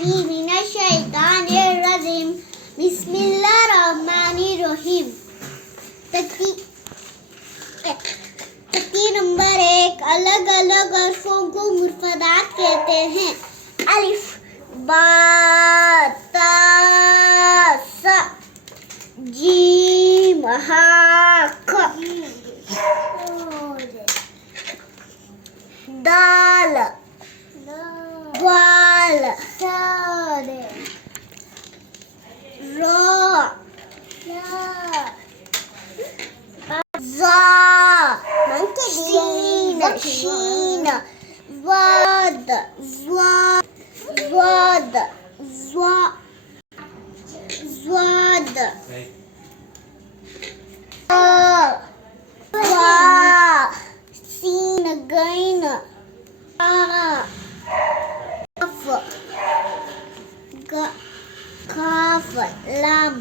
बिल्लाहि मिनश शैतानिर रजीम बिस्मिल्लाहिर रहमानिर रहीम। तकी नंबर 1, अलग अलग हर्फों को मुफरदात कहते हैं। अलिफ बा ता सा जीम हा ख दाल वाल रा ज़ा शीन वाद ज़्वाद सीन गैन काफ लाम